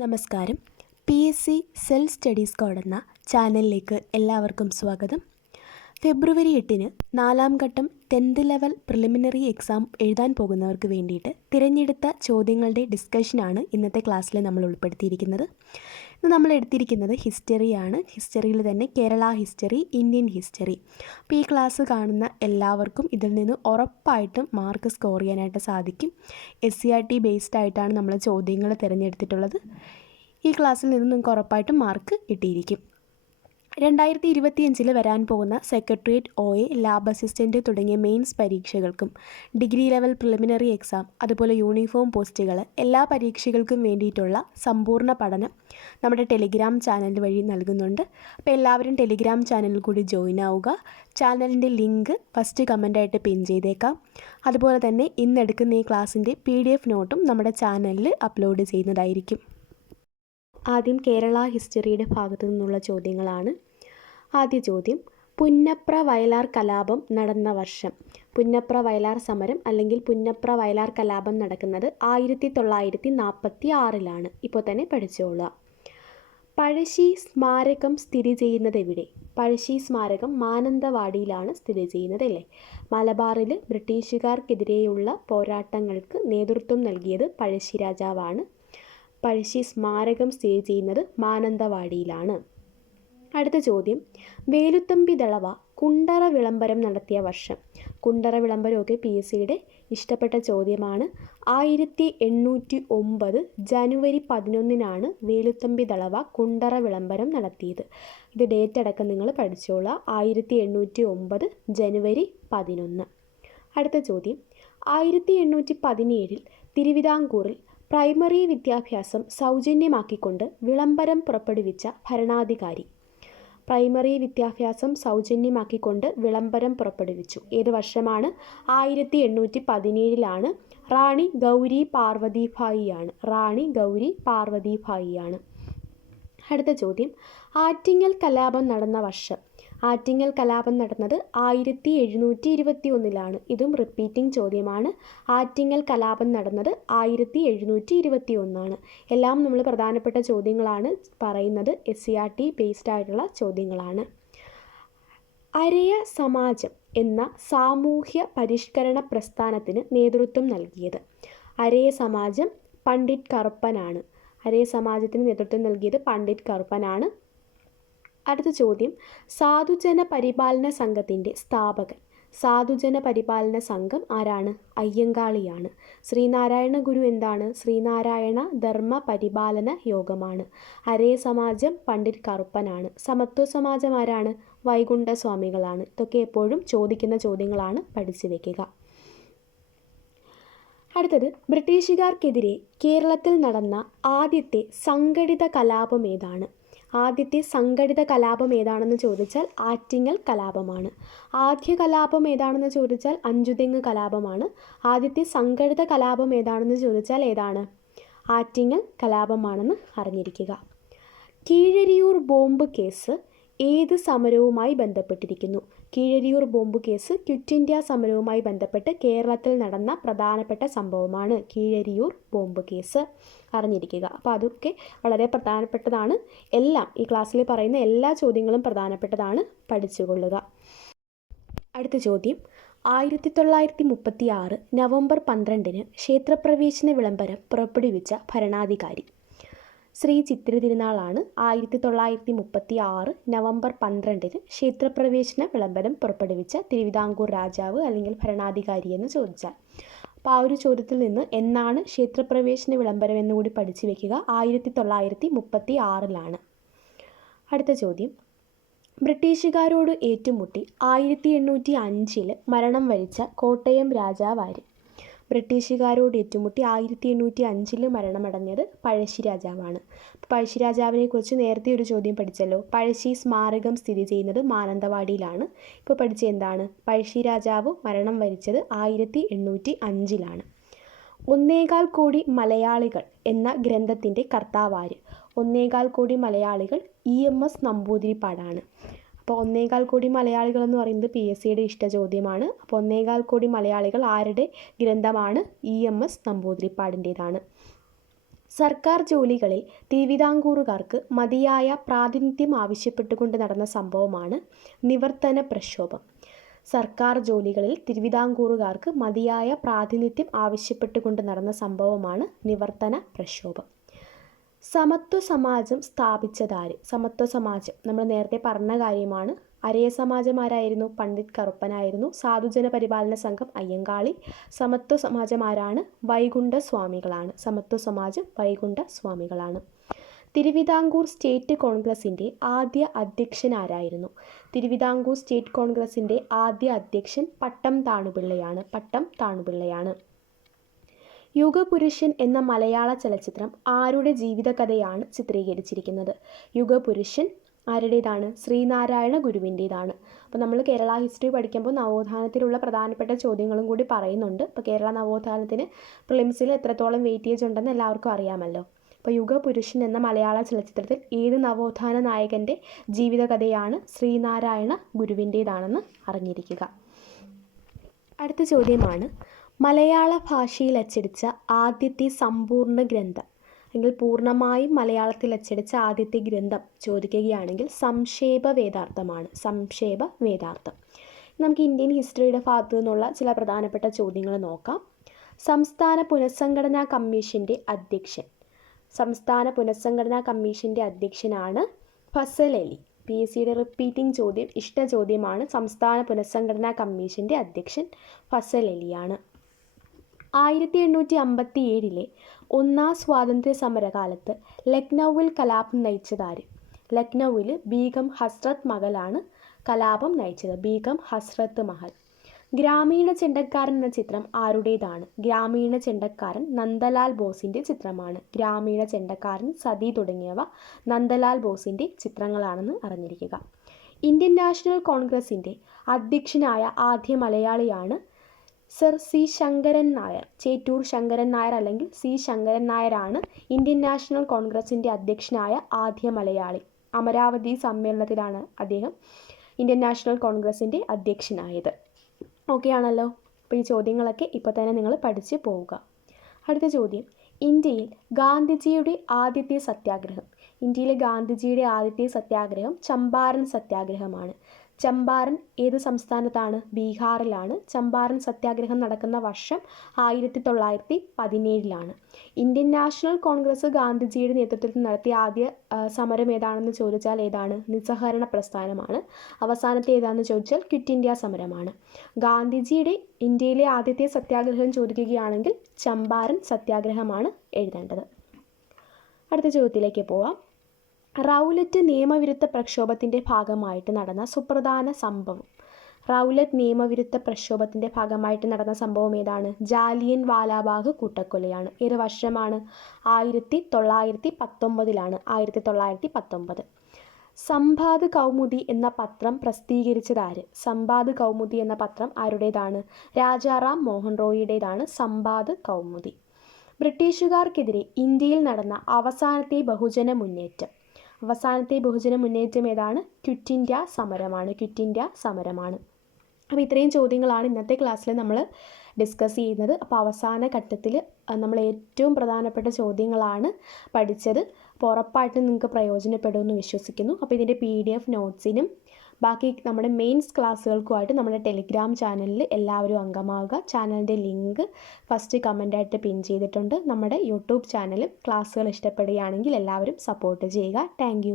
നമസ്കാരം. P S C self studies code എന്ന ചാനലിലേക്ക് എല്ലാവർക്കും സ്വാഗതം. ഫെബ്രുവരി എട്ടിന് നാലാം ഘട്ടം ടെൻത്ത് ലെവൽ പ്രിലിമിനറി എക്സാം എഴുതാൻ പോകുന്നവർക്ക് വേണ്ടിയിട്ട് തിരഞ്ഞെടുത്ത ചോദ്യങ്ങളുടെ ഡിസ്കഷനാണ് ഇന്നത്തെ ക്ലാസ്സിൽ നമ്മൾ ഉൾപ്പെടുത്തിയിരിക്കുന്നത്. ഇന്ന് നമ്മൾ എടുത്തിരിക്കുന്നത് ഹിസ്റ്ററിയാണ്. ഹിസ്റ്ററിയിൽ തന്നെ കേരള ഹിസ്റ്ററി ഇന്ത്യൻ ഹിസ്റ്ററി. അപ്പോൾ ഈ ക്ലാസ് കാണുന്ന എല്ലാവർക്കും ഇതിൽ നിന്ന് ഉറപ്പായിട്ടും മാർക്ക് സ്കോർ ചെയ്യാനായിട്ട് സാധിക്കും. S C R T based ആയിട്ടാണ് നമ്മൾ ചോദ്യങ്ങൾ തിരഞ്ഞെടുത്തിട്ടുള്ളത്. ഈ ക്ലാസ്സിൽ നിന്ന് നിങ്ങൾക്ക് ഉറപ്പായിട്ടും മാർക്ക് കിട്ടിയിരിക്കും. രണ്ടായിരത്തി ഇരുപത്തിയഞ്ചിൽ വരാൻ പോകുന്ന secretariat O A lab assistant തുടങ്ങിയ മെയിൻസ് പരീക്ഷകൾക്കും ഡിഗ്രി ലെവൽ പ്രിലിമിനറി എക്സാം അതുപോലെ യൂണിഫോം പോസ്റ്റുകൾ എല്ലാ പരീക്ഷകൾക്കും വേണ്ടിയിട്ടുള്ള സമ്പൂർണ പഠനം നമ്മുടെ ടെലിഗ്രാം ചാനൽ വഴി നൽകുന്നുണ്ട്. അപ്പോൾ എല്ലാവരും ടെലിഗ്രാം ചാനലിൽ കൂടി ജോയിൻ ആവുക. ചാനലിന്റെ ലിങ്ക് ഫസ്റ്റ് കമന്റായിട്ട് പിൻ ചെയ്തേക്കാം. അതുപോലെ തന്നെ ഇന്നെടുക്കുന്ന ഈ ക്ലാസ്സിന്റെ പി ഡി എഫ് നോട്ടും നമ്മുടെ ചാനലിൽ അപ്ലോഡ് ചെയ്യുന്നതായിരിക്കും. ആദ്യം കേരള ഹിസ്റ്ററിയുടെ ഭാഗത്തു നിന്നുള്ള ചോദ്യങ്ങളാണ്. ആദ്യ ചോദ്യം പുന്നപ്ര വയലാർ കലാപം നടന്ന വർഷം. പുന്നപ്ര വയലാർ സമരം അല്ലെങ്കിൽ പുന്നപ്ര വയലാർ കലാപം നടക്കുന്നത് ആയിരത്തി തൊള്ളായിരത്തി നാൽപ്പത്തി ആറിലാണ് ഇപ്പോൾ തന്നെ പഠിച്ചോളുക. പഴശ്ശി സ്മാരകം സ്ഥിതി ചെയ്യുന്നത് എവിടെ? പഴശ്ശി സ്മാരകം മാനന്തവാടിയിലാണ് സ്ഥിതി ചെയ്യുന്നത് അല്ലേ? മലബാറിൽ ബ്രിട്ടീഷുകാർക്കെതിരെയുള്ള പോരാട്ടങ്ങൾക്ക് നേതൃത്വം നൽകിയത് പഴശ്ശി രാജാവാണ്. പഴശ്ശി സ്മാരകം സ്ഥിതി ചെയ്യുന്നത് മാനന്തവാടിയിലാണ്. അടുത്ത ചോദ്യം. വേലുത്തമ്പി ദളവ കുണ്ടറ വിളംബരം നടത്തിയ വർഷം. കുണ്ടറ വിളംബരമൊക്കെ പി എസ് സിയുടെ ഇഷ്ടപ്പെട്ട ചോദ്യമാണ്. ആയിരത്തി എണ്ണൂറ്റി ഒമ്പത് ജനുവരി പതിനൊന്നിനാണ് വേലുത്തമ്പി ദളവ കുണ്ടറ വിളംബരം നടത്തിയത്. ഇത് ഡേറ്റ് അടക്കം നിങ്ങൾ പഠിച്ചോളാം. ആയിരത്തി എണ്ണൂറ്റി ഒമ്പത് ജനുവരി പതിനൊന്ന്. അടുത്ത ചോദ്യം. ആയിരത്തി എണ്ണൂറ്റി പതിനേഴിൽ തിരുവിതാംകൂറിൽ പ്രൈമറി വിദ്യാഭ്യാസം സൗജന്യമാക്കിക്കൊണ്ട് വിളംബരം പുറപ്പെടുവിച്ച ഭരണാധികാരി പ്രൈമറി വിദ്യാഭ്യാസം സൗജന്യമാക്കിക്കൊണ്ട് വിളംബരം പുറപ്പെടുവിച്ചു. ഏത് വർഷമാണ്? ആയിരത്തി എണ്ണൂറ്റി പതിനേഴിലാണ് റാണി ഗൗരി പാർവതി ഭായിയാണ് റാണി ഗൗരി പാർവതി ഭായിയാണ് അടുത്ത ചോദ്യം. ആറ്റിങ്ങൽ കലാപം നടന്ന വർഷം. ആറ്റിങ്ങൽ കലാപം നടന്നത് ആയിരത്തി എഴുന്നൂറ്റി ഇരുപത്തി ഒന്നിലാണ് ഇതും റിപ്പീറ്റിംഗ് ചോദ്യമാണ്. ആറ്റിങ്ങൽ കലാപം നടന്നത് ആയിരത്തി എഴുന്നൂറ്റി ഇരുപത്തി ഒന്നാണ് എല്ലാം നമ്മൾ പ്രധാനപ്പെട്ട ചോദ്യങ്ങളാണ് പറയുന്നത്. S C R T based ആയിട്ടുള്ള ചോദ്യങ്ങളാണ്. അരയ സമാജം എന്ന സാമൂഹ്യ പരിഷ്കരണ പ്രസ്ഥാനത്തിന് നേതൃത്വം നൽകിയത്. അരയ സമാജം പണ്ഡിറ്റ് കറുപ്പനാണ്. അരയ സമാജത്തിന് നേതൃത്വം നൽകിയത് പണ്ഡിറ്റ് കറുപ്പനാണ്. അടുത്ത ചോദ്യം. സാധുജന പരിപാലന സംഘത്തിന്റെ സ്ഥാപകൻ. സാധുജന പരിപാലന സംഘം ആരാണ്? അയ്യങ്കാളിയാണ്. ശ്രീനാരായണ ഗുരു എന്താണ്? ശ്രീനാരായണ ധർമ്മ പരിപാലന യോഗമാണ്. ഹരേ സമാജം പണ്ഡിറ്റ് കറുപ്പനാണ്. സമത്വ സമാജം ആരാണ്? വൈകുണ്ഠ സ്വാമികളാണ് ഇതൊക്കെ എപ്പോഴും ചോദിക്കുന്ന ചോദ്യങ്ങളാണ് പഠിച്ചു വയ്ക്കുക അടുത്തത്. ബ്രിട്ടീഷുകാർക്കെതിരെ കേരളത്തിൽ നടന്ന ആദ്യത്തെ സംഘടിത കലാപം ഏതാണ്? ആദ്യത്തെ സംഘടിത കലാപം ഏതാണെന്ന് ചോദിച്ചാൽ ആറ്റിങ്ങൽ കലാപമാണ്. ആദ്യ കലാപം ഏതാണെന്ന് ചോദിച്ചാൽ അഞ്ചുതെങ്ങ് കലാപമാണ്. ആദ്യത്തെ സംഘടിത കലാപം ഏതാണെന്ന് ചോദിച്ചാൽ ഏതാണ്? ആറ്റിങ്ങൽ കലാപമാണെന്ന് അറിഞ്ഞിരിക്കുക. കീഴരിയൂർ ബോംബ് കേസ് ഏത് സമരവുമായി ബന്ധപ്പെട്ടിരിക്കുന്നു? Keezhariyur bomb case quit India സമരവുമായി ബന്ധപ്പെട്ട് കേരളത്തിൽ നടന്ന പ്രധാനപ്പെട്ട സംഭവമാണ് കീഴരിയൂർ ബോംബ് കേസ്. അറിഞ്ഞിരിക്കുക. അപ്പോൾ അതൊക്കെ വളരെ പ്രധാനപ്പെട്ടതാണ്. എല്ലാം ഈ ക്ലാസ്സിൽ പറയുന്ന എല്ലാ ചോദ്യങ്ങളും പ്രധാനപ്പെട്ടതാണ്. പഠിച്ചുകൊള്ളുക. അടുത്ത ചോദ്യം. ആയിരത്തി തൊള്ളായിരത്തി മുപ്പത്തി ആറ് നവംബർ പന്ത്രണ്ടിന് ക്ഷേത്രപ്രവേശന വിളംബരം പുറപ്പെടുവിച്ച ഭരണാധികാരി. ശ്രീ ചിത്ര തിരുനാളാണ് ആയിരത്തി തൊള്ളായിരത്തി മുപ്പത്തി ആറ് നവംബർ പന്ത്രണ്ടിന് ക്ഷേത്രപ്രവേശന വിളംബരം പുറപ്പെടുവിച്ച തിരുവിതാംകൂർ രാജാവ് അല്ലെങ്കിൽ ഭരണാധികാരി എന്ന് ചോദിച്ചാൽ. അപ്പോൾ ആ ഒരു ചോദ്യത്തിൽ നിന്ന് എന്നാണ് ക്ഷേത്രപ്രവേശന വിളംബരം എന്നുകൂടി പഠിച്ചു വെക്കുക ആയിരത്തി തൊള്ളായിരത്തി മുപ്പത്തി ആറിലാണ് അടുത്ത ചോദ്യം. ബ്രിട്ടീഷുകാരോട് ഏറ്റുമുട്ടി ആയിരത്തി എണ്ണൂറ്റി അഞ്ചിൽ മരണം വരിച്ച കോട്ടയം രാജാവാര്. ബ്രിട്ടീഷുകാരോട് ഏറ്റുമുട്ടി ആയിരത്തി എണ്ണൂറ്റി അഞ്ചിൽ മരണമടഞ്ഞത് പഴശ്ശി രാജാവാണ്. പഴശ്ശി രാജാവിനെ കുറിച്ച് നേരത്തെ ഒരു ചോദ്യം പഠിച്ചല്ലോ. പഴശ്ശി സ്മാരകം സ്ഥിതി ചെയ്യുന്നത് മാനന്തവാടിയിലാണ്. ഇപ്പോൾ പഠിച്ച എന്താണ്? പഴശ്ശി രാജാവ് മരണം വരിച്ചത് ആയിരത്തി എണ്ണൂറ്റി അഞ്ചിലാണ് ഒന്നേകാൽ കോടി മലയാളികൾ എന്ന ഗ്രന്ഥത്തിന്റെ കർത്താവാര്. ഒന്നേകാൽ കോടി മലയാളികൾ ഇ എം എസ് നമ്പൂതിരിപ്പാടാണ്. അപ്പോൾ ഒന്നേകാൽ കോടി മലയാളികൾ എന്ന് പറയുന്നത് പി എസ് സിയുടെ ഇഷ്ട ചോദ്യമാണ്. അപ്പോൾ ഒന്നേകാൽ കോടി മലയാളികൾ ആരുടെ ഗ്രന്ഥമാണ് ഇ എം എസ് നമ്പൂതിരിപ്പാടിന്റേതാണ് സർക്കാർ ജോലികളിൽ തിരുവിതാംകൂറുകാർക്ക് മതിയായ പ്രാതിനിധ്യം ആവശ്യപ്പെട്ടുകൊണ്ട് നടന്ന സംഭവമാണ് നിവർത്തന പ്രക്ഷോഭം. സർക്കാർ ജോലികളിൽ തിരുവിതാംകൂറുകാർക്ക് മതിയായ പ്രാതിനിധ്യം ആവശ്യപ്പെട്ടുകൊണ്ട് നടന്ന സംഭവമാണ് നിവർത്തന പ്രക്ഷോഭം. സമത്വ സമാജം സ്ഥാപിച്ചതാര്? സമത്വ സമാജം നമ്മൾ നേരത്തെ പറഞ്ഞ കാര്യമാണ്. അരയ സമാജമാരായിരുന്നു? പണ്ഡിറ്റ് കറുപ്പനായിരുന്നു. സാധുജന പരിപാലന സംഘം അയ്യങ്കാളി. സമത്വ സമാജമാരാണ് വൈകുണ്ഠ സ്വാമികളാണ് സമത്വ സമാജം വൈകുണ്ഠ സ്വാമികളാണ് തിരുവിതാംകൂർ സ്റ്റേറ്റ് കോൺഗ്രസിന്റെ ആദ്യ അധ്യക്ഷൻ ആരായിരുന്നു തിരുവിതാംകൂർ സ്റ്റേറ്റ് കോൺഗ്രസിന്റെ ആദ്യ അധ്യക്ഷൻ പട്ടം താണുപിള്ളയാണ്. പട്ടം താണുപിള്ളയാണ്. യുഗപുരുഷൻ എന്ന മലയാള ചലച്ചിത്രം ആരുടെ ജീവിതകഥയാണ് ചിത്രീകരിച്ചിരിക്കുന്നത്? യുഗപുരുഷൻ ആരുടേതാണ്? ശ്രീനാരായണ ഗുരുവിന്റേതാണ്. അപ്പോൾ നമ്മൾ കേരള ഹിസ്റ്ററി പഠിക്കുമ്പോൾ നവോത്ഥാനത്തിലുള്ള പ്രധാനപ്പെട്ട ചോദ്യങ്ങളും കൂടി പറയുന്നുണ്ട്. അപ്പോൾ കേരള നവോത്ഥാനത്തിന് പ്രിലിംസിൽ എത്രത്തോളം വെയിറ്റേജ് ഉണ്ടെന്ന് എല്ലാവർക്കും അറിയാമല്ലോ. അപ്പോൾ യുഗപുരുഷൻ എന്ന മലയാള ചലച്ചിത്രത്തിൽ ഏത് നവോത്ഥാന നായകന്റെ ജീവിതകഥയാണ് ശ്രീനാരായണ ഗുരുവിന്റേതാണെന്ന് അറിഞ്ഞിരിക്കുക. അടുത്ത ചോദ്യമാണ് മലയാള ഭാഷയിൽ അച്ചടിച്ച ആദ്യത്തെ സമ്പൂർണ ഗ്രന്ഥം. അല്ലെങ്കിൽ പൂർണമായും മലയാളത്തിൽ അച്ചടിച്ച ആദ്യത്തെ ഗ്രന്ഥം ചോദിക്കുകയാണെങ്കിൽ സംക്ഷേപ വേദാർത്ഥമാണ്. സംക്ഷേപ വേദാർത്ഥം. നമുക്ക് ഇന്ത്യൻ ഹിസ്റ്ററിയുടെ ഭാഗത്തു നിന്നുള്ള ചില പ്രധാനപ്പെട്ട ചോദ്യങ്ങൾ നോക്കാം. സംസ്ഥാന പുനഃസംഘടനാ കമ്മീഷന്റെ അധ്യക്ഷൻ. സംസ്ഥാന പുനഃസംഘടനാ കമ്മീഷന്റെ അധ്യക്ഷനാണ് ഫസൽ അലി പി എസ് സിയുടെ റിപ്പീറ്റിംഗ് ചോദ്യം ഇഷ്ട ചോദ്യമാണ് സംസ്ഥാന പുനഃസംഘടനാ കമ്മീഷന്റെ അധ്യക്ഷൻ ഫസൽ അലിയാണ് ആയിരത്തി എണ്ണൂറ്റി അമ്പത്തി ഏഴിലെ ഒന്നാം സ്വാതന്ത്ര്യ സമരകാലത്ത് ലക്നൌവിൽ കലാപം നയിച്ചതാര്? ലക്നൌവിൽ ബീഗം ഹസ്രത്ത് മഹലാണ് കലാപം നയിച്ചത്. ബീഗം ഹസ്രത്ത് മഹൽ. ഗ്രാമീണ ചെണ്ടക്കാരൻ എന്ന ചിത്രം ആരുടേതാണ്? ഗ്രാമീണ ചെണ്ടക്കാരൻ നന്ദലാൽ ബോസിന്റെ ചിത്രമാണ്. ഗ്രാമീണ ചെണ്ടക്കാരൻ സതി തുടങ്ങിയവ നന്ദലാൽ ബോസിന്റെ ചിത്രങ്ങളാണെന്ന് അറിഞ്ഞിരിക്കുക. ഇന്ത്യൻ നാഷണൽ കോൺഗ്രസിന്റെ അധ്യക്ഷനായ ആദ്യ മലയാളിയാണ് സർ സി ശങ്കരൻ നായർ ചേറ്റൂർ ശങ്കരൻ നായർ അല്ലെങ്കിൽ സി ശങ്കരൻ നായരാണ് ഇന്ത്യൻ നാഷണൽ കോൺഗ്രസിന്റെ അധ്യക്ഷനായ ആദ്യ മലയാളി. അമരാവതി സമ്മേളനത്തിലാണ് അദ്ദേഹം ഇന്ത്യൻ നാഷണൽ കോൺഗ്രസിന്റെ അധ്യക്ഷനായത്. ഓക്കെ ആണല്ലോ? അപ്പോൾ ഈ ചോദ്യങ്ങളൊക്കെ ഇപ്പോൾ തന്നെ നിങ്ങൾ പഠിച്ച് പോവുക. അടുത്ത ചോദ്യം. ഇന്ത്യയിൽ ഗാന്ധിജിയുടെ ആദ്യത്തെ സത്യാഗ്രഹം. ഇന്ത്യയിലെ ഗാന്ധിജിയുടെ ആദ്യത്തെ സത്യാഗ്രഹം ചമ്പാരൻ സത്യാഗ്രഹമാണ്. ചമ്പാരൻ ഏത് സംസ്ഥാനത്താണ്? ബീഹാറിലാണ്. ചമ്പാരൻ സത്യാഗ്രഹം നടക്കുന്ന വർഷം ആയിരത്തി തൊള്ളായിരത്തി പതിനേഴിലാണ് ഇന്ത്യൻ നാഷണൽ കോൺഗ്രസ് ഗാന്ധിജിയുടെ നേതൃത്വത്തിൽ നടത്തിയ ആദ്യ സമരം ഏതാണെന്ന് ചോദിച്ചാൽ ഏതാണ്? നിസ്സഹകരണ പ്രസ്ഥാനമാണ്. അവസാനത്തെ ഏതാണെന്ന് ചോദിച്ചാൽ ക്വിറ്റ് ഇന്ത്യ സമരമാണ്. ഗാന്ധിജിയുടെ ഇന്ത്യയിലെ ആദ്യത്തെ സത്യാഗ്രഹം ചോദിക്കുകയാണെങ്കിൽ ചമ്പാരൻ സത്യാഗ്രഹമാണ് എഴുതേണ്ടത്. അടുത്ത ചോദ്യത്തിലേക്ക് പോവാം. റൗലറ്റ് നിയമവിരുദ്ധ പ്രക്ഷോഭത്തിന്റെ ഭാഗമായിട്ട് നടന്ന സുപ്രധാന സംഭവം. റൗലറ്റ് നിയമവിരുദ്ധ പ്രക്ഷോഭത്തിന്റെ ഭാഗമായിട്ട് നടന്ന സംഭവം ഏതാണ്? ജാലിയൻ വാലാബാഗ് കൂട്ടക്കൊലയാണ്. ഏത് വർഷമാണ്? ആയിരത്തി തൊള്ളായിരത്തി പത്തൊമ്പതിലാണ്. ആയിരത്തി തൊള്ളായിരത്തി പത്തൊമ്പത്. സമ്പാദ് കൗമുദി എന്ന പത്രം പ്രസിദ്ധീകരിച്ചതാര്? സമ്പാദ് കൗമുദി എന്ന പത്രം ആരുടേതാണ്? രാജാറാം മോഹൻ റോയിയുടേതാണ് സമ്പാദ് കൗമുദി. ബ്രിട്ടീഷുകാർക്കെതിരെ ഇന്ത്യയിൽ നടന്ന അവസാനത്തെ ബഹുജന മുന്നേറ്റം. അവസാനത്തെ ബഹുജന മുന്നേറ്റം ഏതാണ്? ക്വിറ്റ് ഇന്ത്യ സമരമാണ്. ക്വിറ്റ് ഇന്ത്യ സമരമാണ്. അപ്പോൾ ഇത്രയും ചോദ്യങ്ങളാണ് ഇന്നത്തെ ക്ലാസ്സിൽ നമ്മൾ ഡിസ്കസ് ചെയ്യുന്നത്. അപ്പോൾ അവസാന ഘട്ടത്തിൽ നമ്മൾ ഏറ്റവും പ്രധാനപ്പെട്ട ചോദ്യങ്ങളാണ് പഠിച്ചത്. അപ്പോൾ ഉറപ്പായിട്ടും നിങ്ങൾക്ക് പ്രയോജനപ്പെടുമെന്ന് വിശ്വസിക്കുന്നു. അപ്പോൾ ഇതിന്റെ പി ഡി എഫ് നോട്ട്സിനും ബാക്കി നമ്മുടെ മെയിൻസ് ക്ലാസ്സുകൾക്കുമായിട്ട് നമ്മുടെ ടെലിഗ്രാം ചാനലിൽ എല്ലാവരും അംഗമാവുക. ചാനലിന്റെ ലിങ്ക് ഫസ്റ്റ് കമന്റായിട്ട് പിൻ ചെയ്തിട്ടുണ്ട്. നമ്മുടെ യൂട്യൂബ് ചാനലും ക്ലാസ്സുകൾ ഇഷ്ടപ്പെടുകയാണെങ്കിൽ എല്ലാവരും സപ്പോർട്ട് ചെയ്യുക. താങ്ക്